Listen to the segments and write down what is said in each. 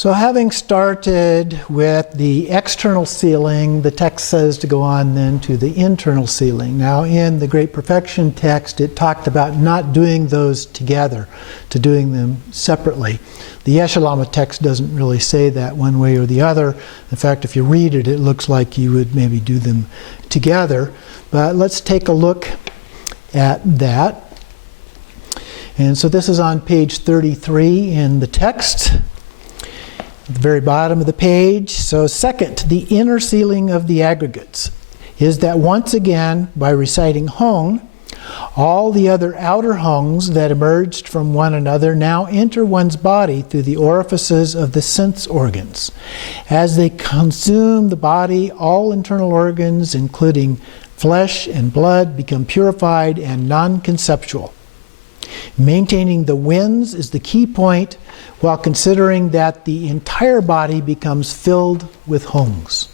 So having started with the external sealing, the text says to go on then to the internal sealing. Now in the Great Perfection text, it talked about not doing those together, to doing them separately. The Yeshe-Lama text doesn't really say that one way or the other. In fact, if you read it, it looks like you would maybe do them together. But let's take a look at that. And so this is on page 33 in the text. At the very bottom of the page. So second, the inner sealing of the aggregates is that once again, by reciting Hong, all the other outer Hongs that emerged from one another now enter one's body through the orifices of the sense organs. As they consume the body, all internal organs, including flesh and blood, become purified and non-conceptual. Maintaining the winds is the key point, while considering that the entire body becomes filled with Hongs.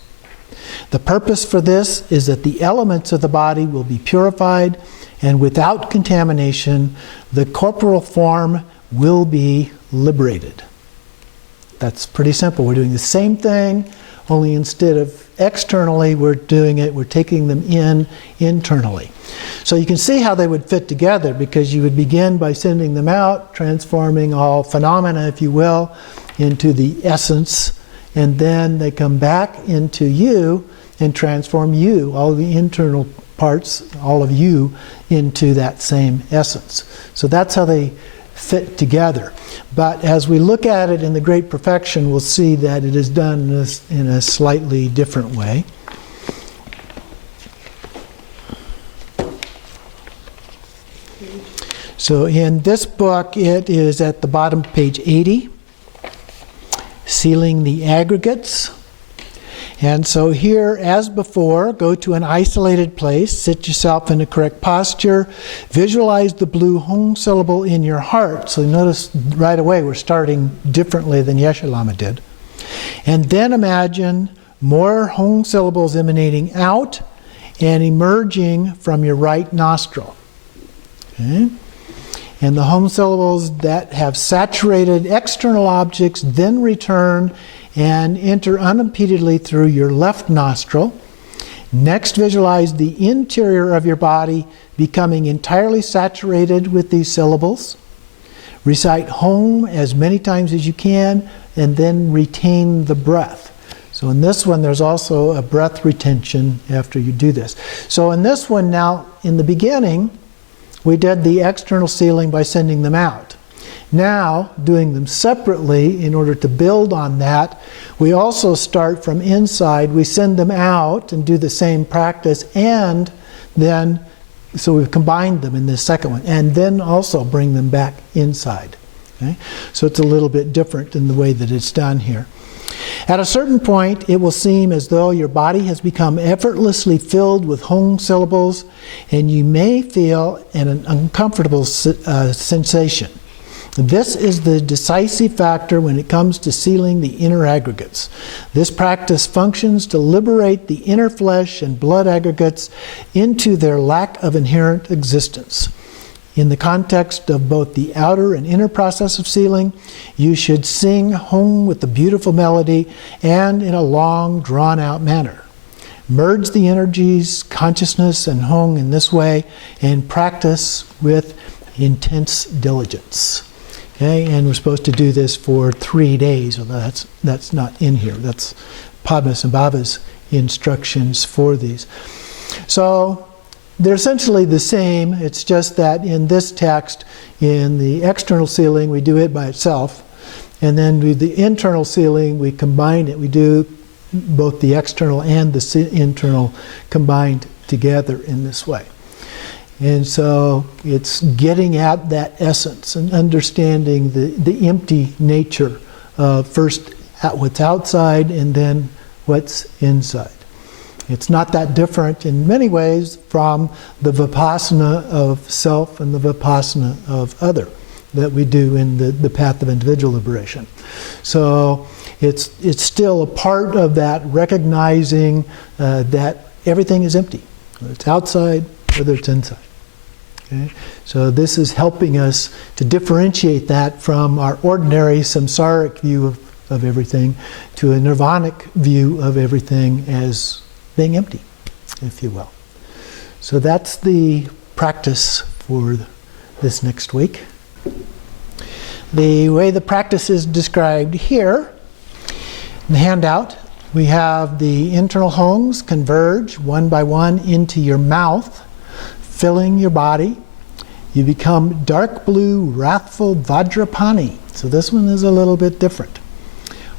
The purpose for this is that the elements of the body will be purified, and without contamination, the corporal form will be liberated. That's pretty simple. We're doing the same thing, only instead of externally, we're taking them in internally. So you can see how they would fit together, because you would begin by sending them out, transforming all phenomena, if you will, into the essence, and then they come back into you and transform you, all the internal parts, all of you, into that same essence. So that's how they fit together. But as we look at it in the Great Perfection, we'll see that it is done in a slightly different way. So in this book, it is at the bottom of page 80, Sealing the Aggregates. And so here, as before, go to an isolated place, sit yourself in the correct posture, visualize the blue Hong syllable in your heart. So notice right away we're starting differently than Yeshe-Lama did. And then imagine more Hong syllables emanating out and emerging from your right nostril. Okay? And the Hong syllables that have saturated external objects then return and enter unimpededly through your left nostril. Next, visualize the interior of your body becoming entirely saturated with these syllables. Recite Hong as many times as you can, and then retain the breath. So in this one, there's also a breath retention after you do this. So in this one now, in the beginning, we did the external sealing by sending them out. Now, doing them separately in order to build on that, we also start from inside. We send them out and do the same practice, and then, so we've combined them in this second one, and then also bring them back inside. Okay? So it's a little bit different in the way that it's done here. At a certain point, it will seem as though your body has become effortlessly filled with Hong syllables, and you may feel an uncomfortable sensation. This is the decisive factor when it comes to sealing the inner aggregates. This practice functions to liberate the inner flesh and blood aggregates into their lack of inherent existence. In the context of both the outer and inner process of sealing, you should sing Hong with a beautiful melody and in a long, drawn-out manner. Merge the energies, consciousness, and Hong in this way, and practice with intense diligence. Okay, and we're supposed to do this for 3 days, although that's not in here. That's Padmasambhava's instructions for these. So they're essentially the same. It's just that in this text, in the external sealing, we do it by itself. And then with the internal sealing, we combine it. We do both the external and the internal combined together in this way. And so it's getting at that essence and understanding the empty nature of first what's outside and then what's inside. It's not that different in many ways from the vipassana of self and the vipassana of other that we do in the path of individual liberation. So it's still a part of that recognizing that everything is empty, whether it's outside, whether it's inside. Okay? So this is helping us to differentiate that from our ordinary samsaric view of everything to a nirvanic view of everything as being empty, if you will. So that's the practice for this next week. The way the practice is described here in the handout, we have the internal hongs converge one by one into your mouth, filling your body. You become dark blue, wrathful Vajrapani. So this one is a little bit different.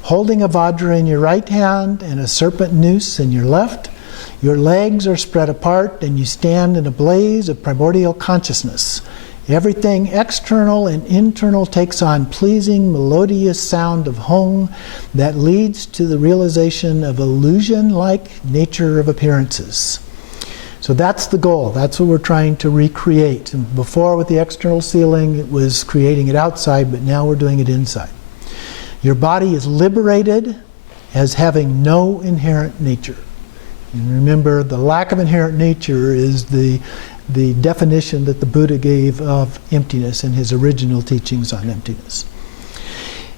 Holding a Vajra in your right hand and a serpent noose in your left, your legs are spread apart and you stand in a blaze of primordial consciousness. Everything external and internal takes on pleasing, melodious sound of Hong that leads to the realization of illusion-like nature of appearances. So that's the goal. That's what we're trying to recreate. And before, with the external sealing, it was creating it outside, but now we're doing it inside. Your body is liberated as having no inherent nature. And remember, the lack of inherent nature is the definition that the Buddha gave of emptiness in his original teachings on emptiness.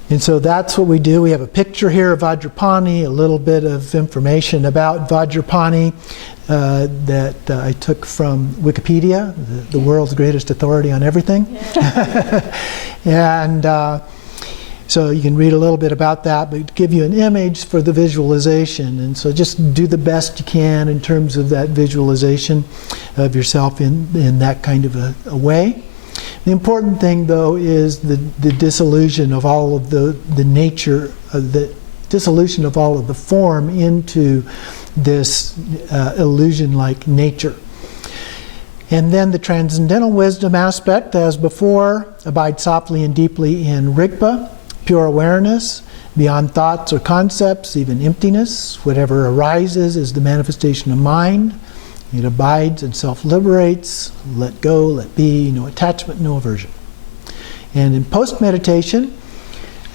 And so that's what we do. We have a picture here of Vajrapani, a little bit of information about Vajrapani that I took from Wikipedia, the world's greatest authority on everything. And so you can read a little bit about that, but give you an image for the visualization. And so just do the best you can in terms of that visualization of yourself in that kind of a way. The important thing, though, is the dissolution of all of the nature, the dissolution of all of the form into this illusion-like nature. And then the transcendental wisdom aspect, as before, abide softly and deeply in Rigpa, pure awareness, beyond thoughts or concepts, even emptiness. Whatever arises is the manifestation of mind. It abides and self-liberates, let go, let be, no attachment, no aversion. And in post-meditation,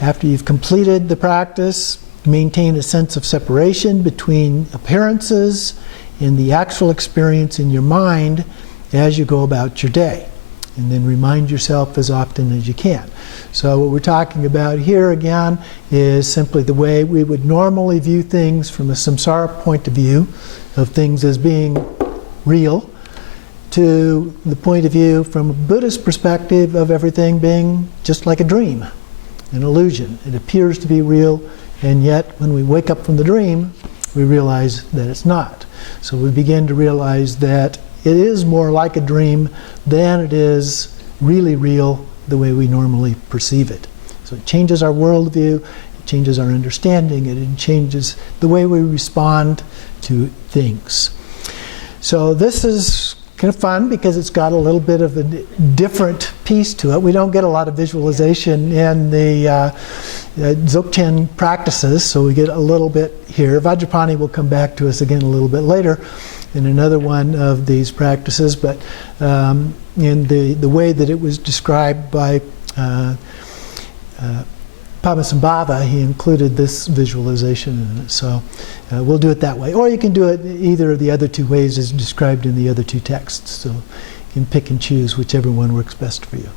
after you've completed the practice, maintain a sense of separation between appearances and the actual experience in your mind as you go about your day. And then remind yourself as often as you can. So what we're talking about here again is simply the way we would normally view things from a samsara point of view, of things as being real, to the point of view from a Buddhist perspective of everything being just like a dream, an illusion. It appears to be real, and yet when we wake up from the dream, we realize that it's not. So we begin to realize that it is more like a dream than it is really real the way we normally perceive it. So it changes our worldview, it changes our understanding, and it changes the way we respond to things. So this is kind of fun because it's got a little bit of a different piece to it. We don't get a lot of visualization in the Dzogchen practices, so we get a little bit here. Vajrapani will come back to us again a little bit later in another one of these practices, but in the way that it was described by Padmasambhava, he included this visualization in it. So we'll do it that way. Or you can do it either of the other two ways as described in the other two texts. So you can pick and choose whichever one works best for you.